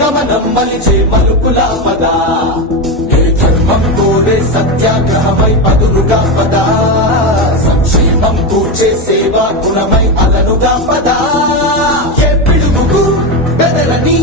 గమనం మలిచే మలుపులా పద ఏ ధర్మం కోరే సత్యాగ్రహమై పదులుగా పద సంక్షేమం కూర్చే సేవా గుణమై అలనుగా పద ఏ పిడుగుకు బెదరని